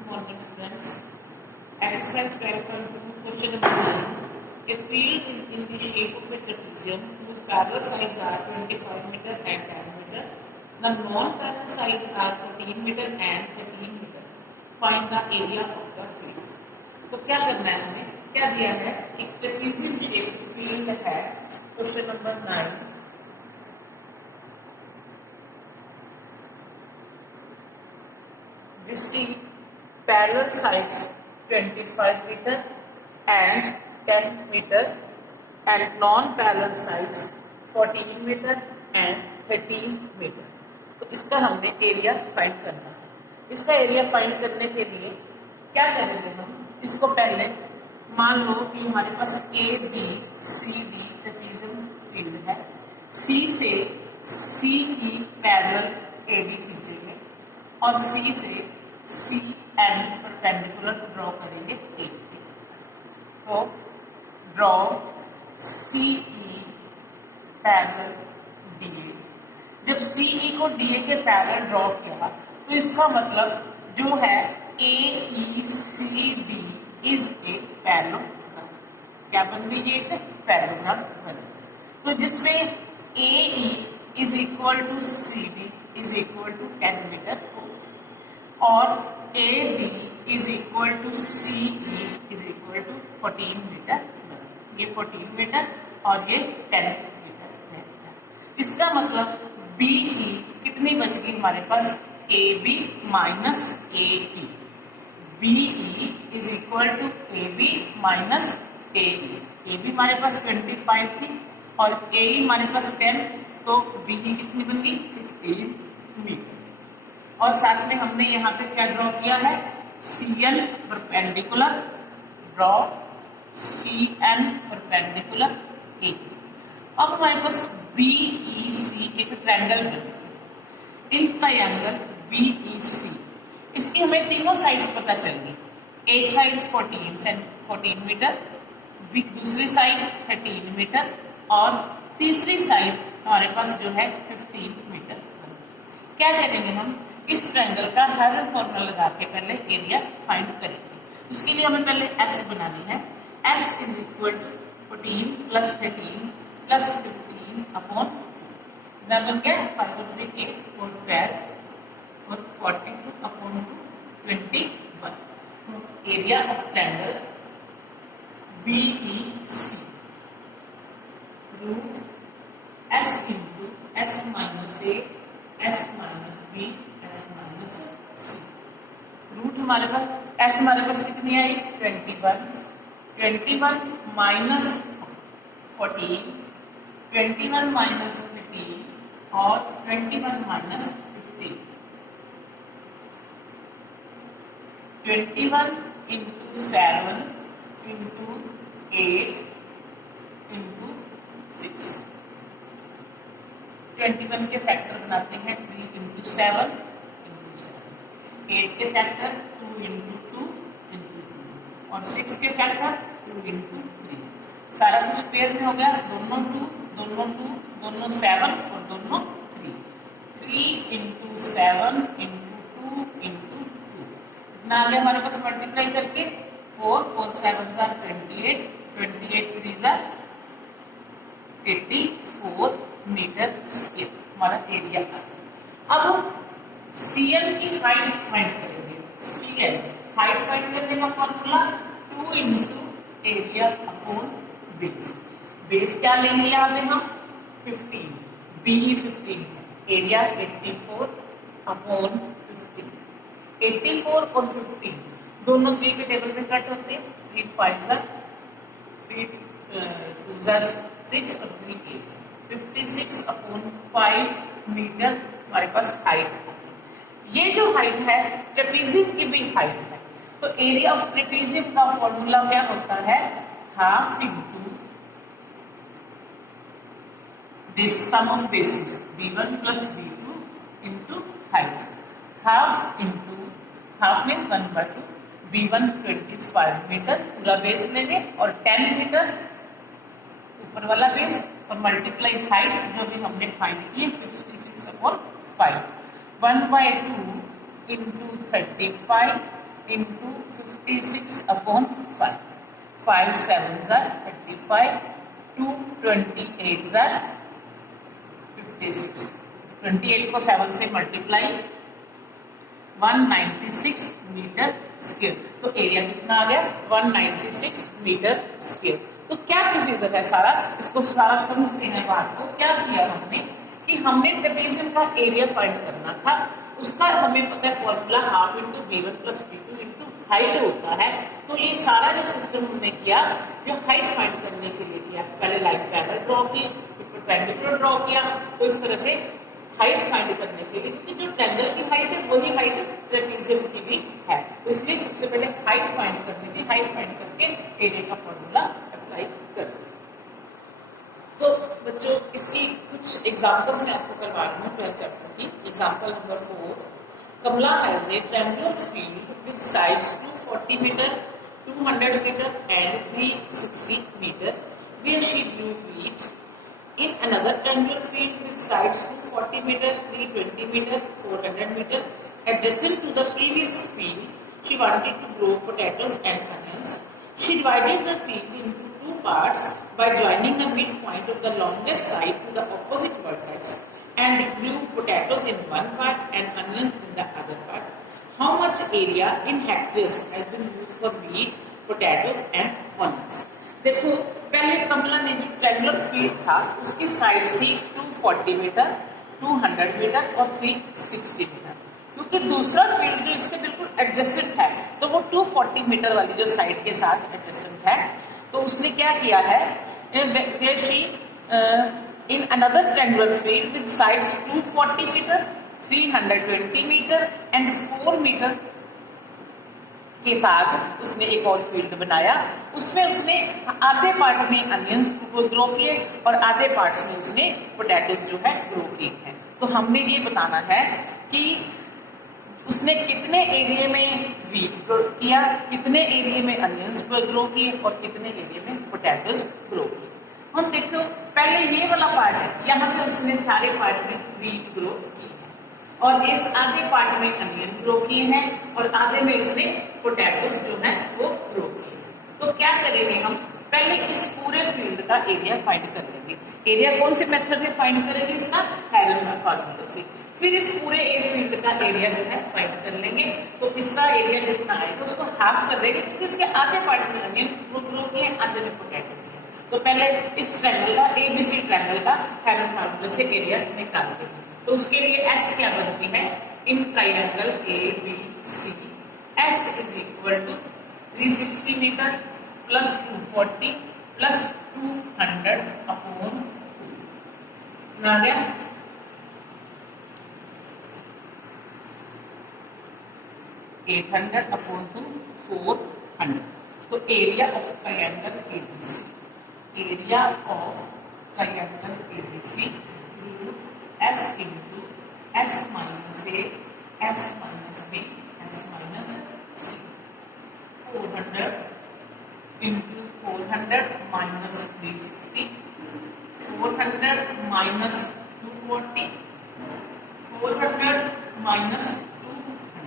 Good morning, students. Exercise 12.2, question number 9. A field is in the shape of a trapezium whose parallel sides are 25 meter and 10 meter. The non-parallel sides are 14 meter and 13 meter. Find the area of the field. तो क्या करना है हमें? क्या दिया है? एक trapezium shape field है. Question number 9. जिसकी parallel sides 25 meter and 10 meter and non-parallel sides 14 meter and 13 meter. तो इसका हमने एरिया फाइंड करना है. इसका एरिया फाइंड करने के लिए क्या करेंगे हम? इसको पहले मान लो कि हमारे पास A B C D trapezium field है. सी से सी ई पैरेलल ए डी खींचेंगे और सी से सी एन परपेंडिकुलर ड्रॉ करेंगे ए. तो draw c e parallel d a. जब सी ई को डी ए के पैरेलल ड्रॉ किया तो इसका मतलब जो है A E C D is a parallel. क्या बन गई? ये एक पैरेलल बन. तो जिसमें A E is equal to C D is equal to 10 metre और A D is equal to C E is equal to 14 metre. ये 14 मीटर और ये 10 मीटर है. इसका मतलब बी ई कितनी बच गई हमारे पास? A B minus A E. B E is equal to A B minus A E. A B हमारे पास 25 थी और ए ई हमारे पास 10. तो बी ई कितनी बन गई? 15 मीटर. और साथ में हमने यहाँ पे क्या ड्रॉ किया है? C n perpendicular. Draw c n perpendicular a. अब हमारे पास बी ई सी एक ट्रायंगल बना. इन ट्रायंगल बी ई सी इसकी हमें तीनों साइड्स पता चल गई. एक साइड 14 मीटर, दूसरी साइड 13 मीटर और तीसरी साइड हमारे पास जो है 15 मीटर. क्या करेंगे हम? इस ट्रायंगल का हर फॉर्मूला लगा के पहले एरिया फाइंड करेंगे. उसके लिए हमें पहले एस बनानी है. S is equal to 14 plus 13 plus 15 upon बन गया 5 और 3 8 और 12 और 42 upon 21. Area of triangle b e c root s into s minus a s minus b s minus c. Root हमारे पास एस हमारे पास कितनी आई? 21 माइनस 14 21 माइनस 13 और 21 माइनस 15. 21 into 7 into 8 into 6. 21 के फैक्टर बनाते हैं 3 इंटू 7 इंटू 7. 8 के फैक्टर 2 इंटू 2 इंटू 2 और 6 के फैक्टर 2 इंटू 3. सारा कुछ पेयर में हो गया. दोनों 2 दोनों 2 दोनों 7 और दोनों 3. 3 इंटू 7 इंटू 2 इंटू 2 इतना आ गया हमारे पास मल्टीप्लाई करके. 4 4 7 जार 28 28 3 जार 84 मीटर स्क्वायर हमारा एरिया है. अब सी एन की हाइट फाइंड करेंगे. सी एन हाइट फाइंड करने का formula 2 into area upon base. Base क्या लेंगे यहाँ पे हम? 15. बी 15 है. Area 84 upon 15. 84 और 15 दोनों 3 के टेबल में कट होते हैं. 3 5 जार 3 2 जार 6 और 3 8. 56 अपॉन 5 मीटर हमारे पास हाइट है. ये जो हाइट है ट्रेपेजियम की भी हाइट है. तो एरिया ऑफ ट्रेपेजियम का फॉर्मूला क्या होता है? Half into sum of bases b1 plus b2 into height. Half into half means 1/2. b1 25 metre पूरा बेस लेंगे और 10 मीटर ऊपर वाला बेस और मल्टीप्लाई हाइट जो भी हमने फाइंड की है 56 upon 5. 1/2 into 35 into 56/5, 5 7s are 35, 2 28s are 56, 28 को 7 से मल्टीप्लाई 196 मीटर स्क्वायर। तो एरिया कितना आ गया 196 मीटर स्क्वायर। तो क्या प्रोसीजर है सारा, इसको सारा समझते हैं बात को। क्या किया हमने कि हमने ट्रेपेजियम का एरिया फाइंड करना था, उसका हमें पता है formula half into b1 plus b2 into height होता है। तो ये सारा जो सिस्टम हमने किया, जो हाइट फाइंड करने के लिए किया, पहले लाइन पैरेलल ड्रॉ की, फिर परपेंडिकुलर ड्रॉ किया। तो इस तरह से हाइट फाइंड करने के लिए, क्योंकि जो ट्रायंगल की हाइट है वही हाइट ट्रेपेजियम की भी है, तो इसलिए सबसे पहले हाइट फाइंड करनी थी। हाइट फाइंड करके एरिया का फॉर्मूला अप्लाई कर। तो बच्चों इसकी कुछ एग्जांपल्स मैं आपको करवा रही हूँ 12th चैप्टर की। Example number 4, Kamala has a triangular field with sides 240 metre, 200 metre and 360 metre where she drew wheat. In another triangular field with sides 240 meter, 320 meter, 400 meter, adjacent to the previous field, she wanted to grow potatoes and onions. She divided the field into two parts by joining the midpoint of the longest side to the opposite vertex and grew potatoes in one part and onions in the other part. How much area in hectares has been used for wheat, potatoes and onions? देखो पहले कमला ने जो triangular field था उसकी sides थी 240 metre, 200 metre और 360 metre. क्योंकि दूसरा फील्ड जो इसके बिल्कुल एडजेसेंट है, तो वो 240 मीटर वाली जो साइड के साथ एडजेसेंट है, तो उसने क्या किया है, in another triangular field with sides 240 metre, 320 metre and 4 metre के साथ उसने एक और फील्ड बनाया। उसमें उसने आधे पार्ट में अनियंस को ग्रो किए और आधे पार्ट्स में उसने पोटैटोज जो है ग्रो किए हैं। तो हमने ये बताना है कि उसने कितने एरिया में वीट ग्रो किया, कितने एरिया में अनियंस को ग्रो किए और कितने एरिया में पोटैटोज ग्रो किए। हम देखो पहले ये वाला पार्ट है, यहाँ पे उसने सारे पार्ट में वीट ग्रो की है और इस आधे पार्ट में अनियन ग्रो किए हैं और आधे में इसने पोटैटोज जो है वो ग्रो किए हैं। तो क्या करेंगे हम, पहले इस पूरे फील्ड का एरिया फाइंड कर लेंगे। एरिया कौन से मेथड से फाइंड करेंगे, इसका हेरन फार्मूला से। फिर इस पूरे फील्ड का एरिया जो है फाइंड कर लेंगे। तो इसका एरिया जितना आएगा उसको हाफ कर देंगे, क्योंकि उसके आधे पार्ट में अनियन ग्रो किए, आधे में पोटैटो किए। तो पहले इस ट्रायंगल का ABC ट्रायंगल का हेरन फार्मूला से एरिया निकाल देंगे। तो उसके लिए S क्या बनती है, in triangle ABC S is equal to 360 metre plus 240 plus 200 upon 800 upon 400। तो area of triangle ABC, area of triangle ABC S into S minus A, S minus B, S minus C, 400 into 400 minus 360, 400 minus 240, 400 minus 200,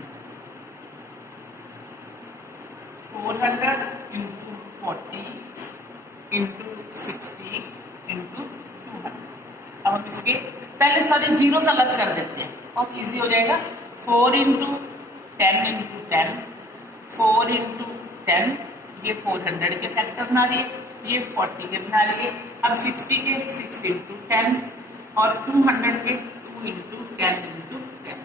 400 into 40 into 60 into 200। अब हम इसके पहले सारे zero अलग कर देते हैं, बहुत इजी हो जाएगा। 4 इंटू 10 इंटू 10, 4 इंटू 10, ये 400 के फैक्टर बना दिए, ये 40 के बना दिए। अब 60 के 6 इंटू 10 और 200 के 2 इंटू 10 इंटू 10।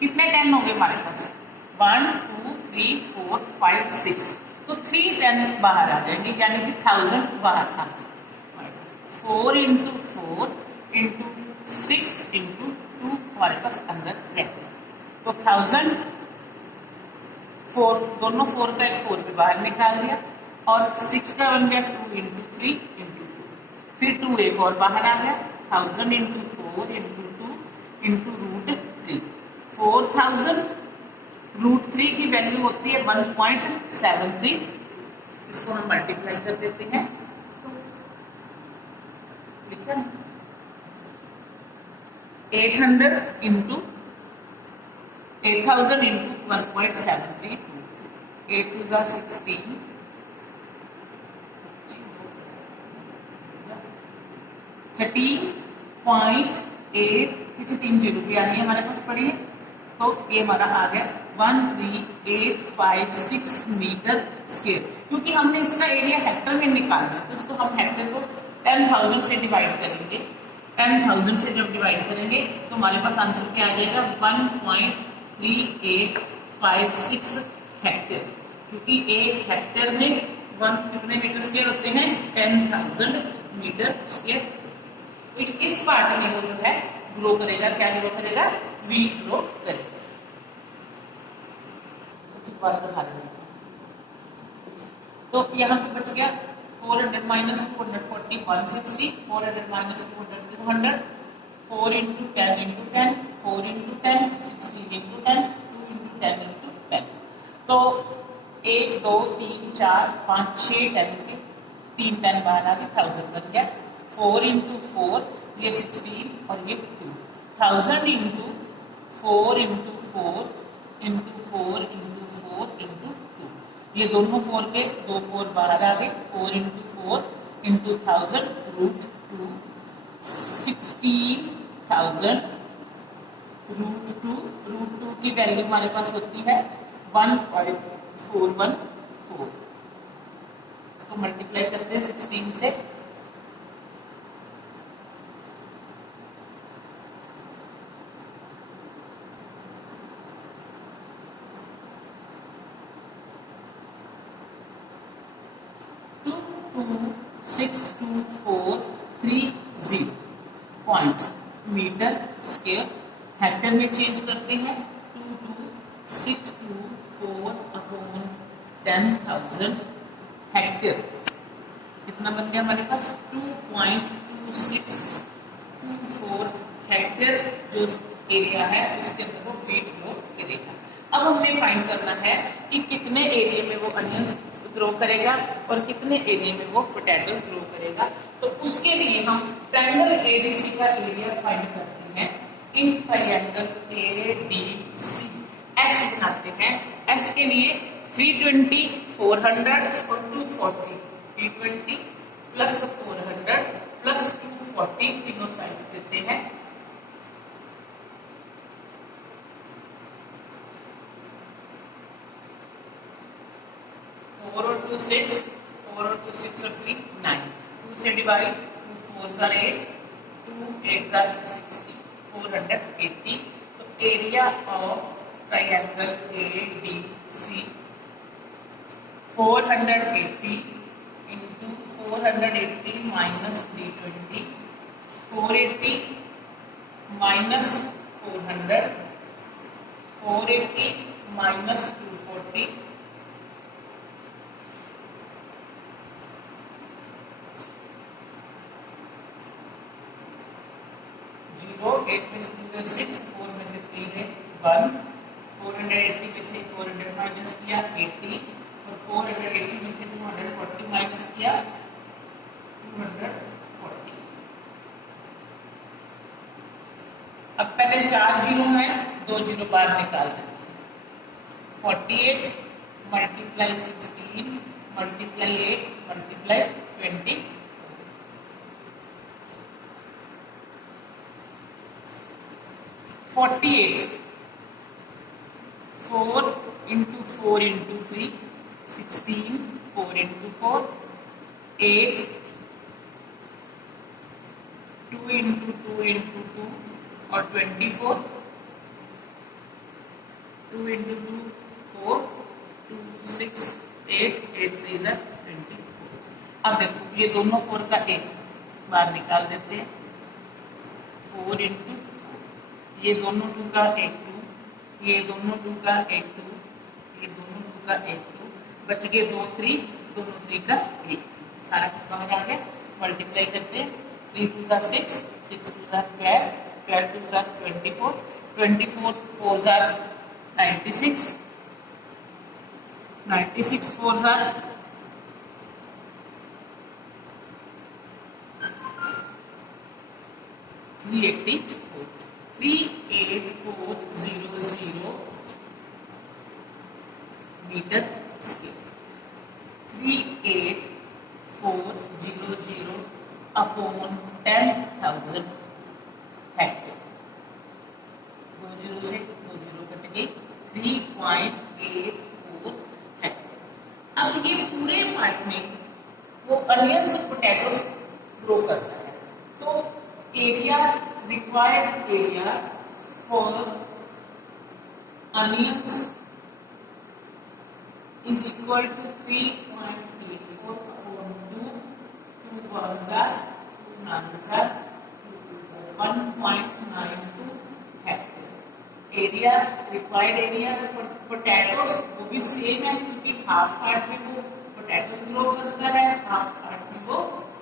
कितने 10 होंगे हमारे पास, 1 2 3 4 5 6, तो 3 10 बाहर आ जाएंगे, यानी कि 1000 बाहर आ गए। 4 इंटू 4 इंटू 6 इंटू 2 हमारे पास अंदर रहते हैं। तो 1000, 4 दोनों 4 का एक 4 भी बाहर निकाल दिया और 6 का बन गया 2 इंटू 3 इंटू 2, फिर 2 एक और बाहर आ गया। 1000 into 4 into 2 into root 3, 4000 root 3 की वैल्यू होती है 1.73। इसको हम मल्टीप्लाई कर देते हैं, लिखा 800 इंटू 8000 इंटू 1.732, 8 2 ज़ा 16, 13.8 पीछे 3 जीरो भी आनी है हमारे पास पड़ी है, तो ये हमारा आ गया 13856 मीटर स्क्वायर। क्योंकि हमने इसका एरिया हेक्टर में निकालना है तो इसको हम हेक्टर को 10,000 से डिवाइड करेंगे। 10,000 से जब डिवाइड करेंगे तो हमारे पास आंसर क्या आ जाएगा 1.3856 हेक्टेयर। क्योंकि एक हेक्टेयर में कितने मीटर स्क्वायर होते हैं 10,000 मीटर स्क्वायर। इस पार्ट में वो जो है ग्रो करेगा, क्या ग्रो करेगा, वीट ग्रो करेगा। दोबारा दिखा देंगे तो यहाँ पे बच गया 400 minus 240 160, 400 minus 200 200, 4 into 10 into 10, 4 into 10, 16 into 10, 2 into 10 into 10। तो 1 2 3 4 5 6 10 के 3 10 बाहर आ गए 1000 बन गया। 4 इंटू 4 ये 16 और ये 2, 1000 into 4 into 4 into 4 into 4 into 2, ये दोनों 4 के 2 4 बाहर आ गए। 4 इंटू 4 इंटू 1000 रूट 2, 16,000 रूट 2 की वैल्यू हमारे पास होती है 1.414। इसको मल्टीप्लाई करते हैं 16 से, 622430 पॉइंट मीटर स्क्वायर। हेक्टर में चेंज करते हैं 22624 अपॉन 10,000 हेक्टेयर। कितना बन गया हमारे पास 2.2624 हेक्टेयर जो एरिया है उसके अंदर वो वीट ग्रो करेगा। अब हमने फाइंड करना है कि कितने एरिया में वो अनियंस ग्रो करेगा और कितने एरिया में वो पोटैटोस ग्रो करेगा। तो उसके लिए हम ट्रायंगल एडीसी का एरिया फाइंड करते हैं। इन ट्रायंगल एडीसी एस बनाते हैं। एस के लिए 320 400 और 240, 320 प्लस 400 प्लस 240 तीनों साइड देते हैं। 4 और 2 6, 4 और 2 6 और 3 9, 2 से डिवाइड 2 4 are 8, 2 8 are 60, 480। तो area of triangle ADC 480 into 480 minus 320, 480 minus 400, 480 minus 240, 8 में से 2 6, 4 में से 3 है 1, 480 में से 400 माइनस किया 80 और 480 में से 240 माइनस किया 240। अब पहले 4 जीरो है, 2 जीरो बाहर निकाल देते हैं। 48 multiply 16 multiply 8 multiply 20, 48 4 into 4 into 3 16, 4 into 4 8, 2 into 2 into 2 और 24, 2 इंटू 2 4, 2 6 8 8 3 जा 24। अब देखो ये दोनों 4 का एक बार निकाल देते हैं। 4 इंटू ये दोनों 2 का एक 2, ये दोनों 2 का एक 2, ये दोनों 2 का एक 2, बच गए 2 3, दोनों 3 का एक 3, सारा कुछ बाहर आ गया। मल्टीप्लाई करते हैं 3 2 जा 6, 6 2 जा 12, 12 2 जा 24, 24 4 जा 96, 96 4 जा 384, 38400 मीटर स्केयर 38400 अपॉन 10,000 हेक्टेयर। 20 से 20 कट गई 3.84 हेक्टेयर। अब ये पूरे पार्ट में वो अनियंस और पोटैटोस ग्रो करता है। तो area required area for onions is equal to 3.84 upon 2, 2 ones are 2 nines are 1.92 hectare. Area required area for potatoes वो भी सेम है, क्योंकि हाफ पार्ट में वो पोटैटोस ग्रो करता है, हाफ पार्ट में वो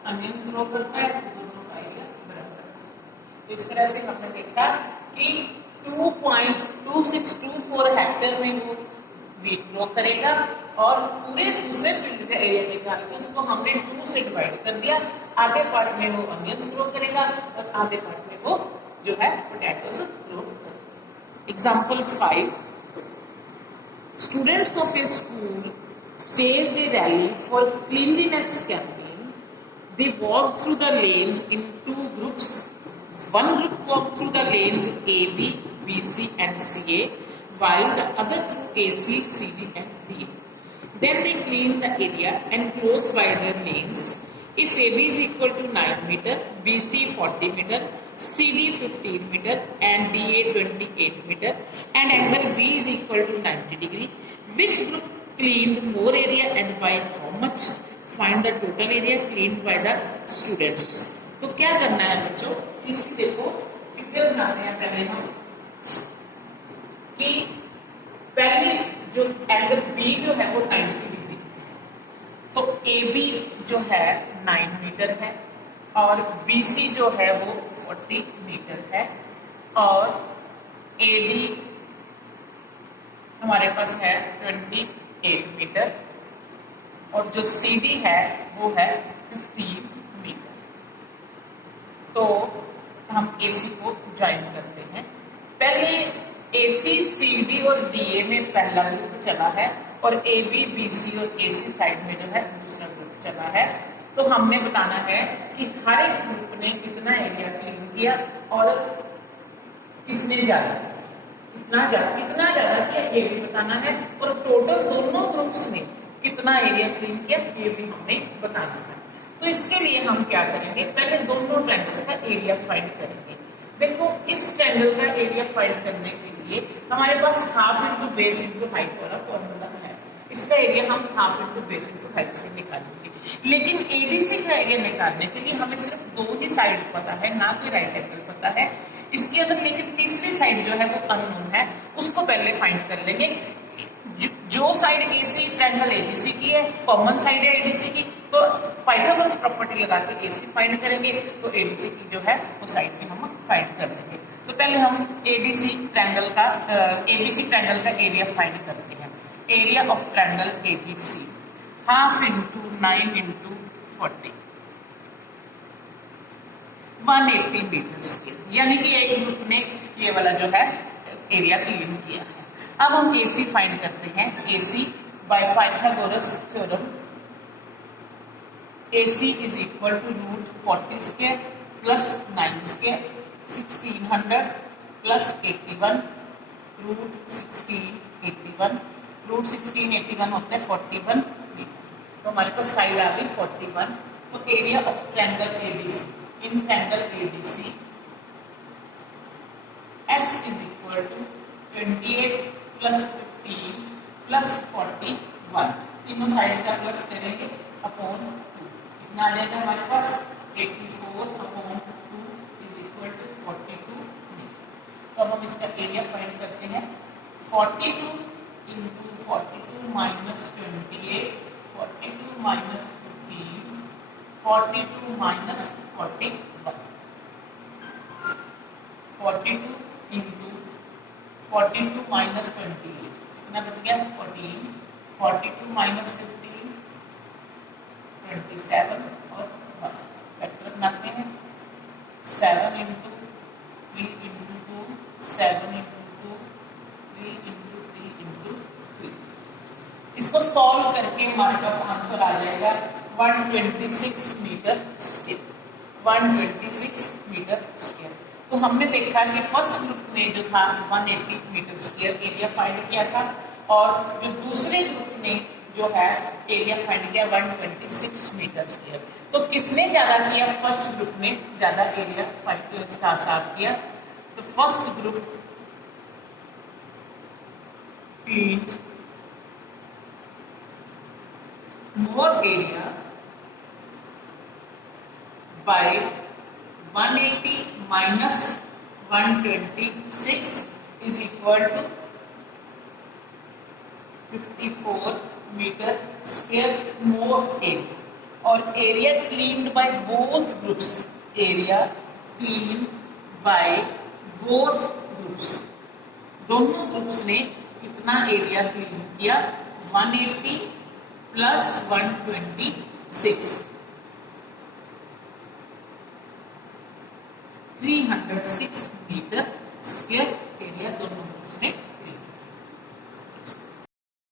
अनियन ग्रो करता है, तो दोनों का एरिया बराबर है। तो इस तरह से हमने देखा कि 2.2624 हेक्टेयर में वो वीट ग्रो करेगा और पूरे दूसरे फील्ड का एरिया निकाल के उसको हमने 2 से डिवाइड कर दिया। आधे पार्ट में वो अनियंस ग्रो करेगा और आधे पार्ट में वो जो है पोटैटोस ग्रो करेगा। Example 5, students of A school stage A rally for cleanliness campaign. They walk through the lens in 2 groups. One group walked through the lanes AB, BC and CA, while the other through AC, CD and DA. Then they cleaned the area enclosed by their lanes. If AB is equal to 9 meter, BC 40 meter, CD 15 meter and DA 28 meter and angle B is equal to 90 degree, which group cleaned more area and by how much? Find the total area cleaned by the students. तो क्या करना है बच्चों, इसकी देखो figure बनाते हैं पहले हम कि पहले जो एंगल बी जो है वो 90 डिग्री, तो ए बी जो है 9 मीटर है और बी सी जो है वो 40 मीटर है और ए डी हमारे पास है 28 मीटर और जो सी डी है वो है 15 मीटर। तो हम AC को ज्वाइन करते हैं। पहले AC, CD और DA में पहला ग्रुप चला है और AB, BC और AC साइड में जो है दूसरा ग्रुप चला है। तो हमने बताना है कि हर एक ग्रुप ने कितना एरिया क्लीन किया और किसने ज्यादा कितना ज्यादा किया ये भी बताना है और टोटल दोनों ग्रुप्स ने कितना एरिया क्लीन किया ये भी हमने बताना है। तो इसके लिए हम क्या करेंगे, पहले दोनों ट्रायंगल्स का एरिया फाइंड करेंगे। देखो इस ट्रायंगल का एरिया फाइंड करने के लिए हमारे पास half into base into height वाला फॉर्मूला है। इसका एरिया हम half into base into height से निकालेंगे, लेकिन एडीसी का एरिया निकालने के लिए हमें सिर्फ 2 ही साइड पता है, ना कोई राइट एंगल पता है इसके अंदर, लेकिन तीसरी साइड जो है वो अननोन है, उसको पहले फाइंड कर लेंगे। जो साइड AC ट्रायंगल ABC की है, कॉमन साइड है ADC की, तो पाइथागोरस प्रॉपर्टी लगा के AC फाइंड करेंगे तो ADC की जो है वो साइड भी हम फाइंड कर लेंगे। तो पहले हम ABC ट्रायंगल का ABC ट्रायंगल का एरिया फाइंड करते हैं। Area of triangle ABC half into 9 into 40 180 metre square, यानी कि एक ग्रुप ने ये वाला जो है एरिया क्लीन किया है। अब हम AC फाइंड करते हैं। AC by Pythagoras theorem AC is equal to root 40 square plus 9 square 1600 plus 81 root 1681 root 1681 होता है 41 मीटर। तो हमारे पास साइड आ गई 41। तो area of triangle ABC in triangle ABC S is equal to 28 plus 15 plus 41, तीनों side का plus करेंगे upon 2, कितना आ जाएगा हमारे पास 84 upon 2 is equal to 42 metre. तो अब हम इसका एरिया फाइंड करते हैं। 42 into 42 minus 28 42 minus 15 42 minus 41 42 into 42 minus 28 कितना बच गया 14 42 माइनस 15 27 और बस फैक्टर बनाते हैं 7 into 3 into 2 7 into 2 3 into 3 into 3 इसको सॉल्व करके हमारे पास आंसर आ जाएगा 126 मीटर स्क्वायर, 126 मीटर स्क्वायर। तो हमने देखा कि फर्स्ट ग्रुप ने जो था 180 मीटर स्क्वायर एरिया फाइंड किया था, और जो दूसरे ग्रुप ने जो है एरिया फाइंड किया 126 मीटर स्क्वायर। तो किसने ज्यादा किया? फर्स्ट ग्रुप ने ज्यादा एरिया फाइंड साफ किया। तो first group cleaned more area by 180 minus 126 is equal to 54 meter square more area, और area cleaned by both groups, area cleaned by both groups, दोनों ग्रुप्स ने कितना एरिया क्लीन किया? 180 प्लस 126, 306 मीटर स्क्वायर एरिया दोनों groups ने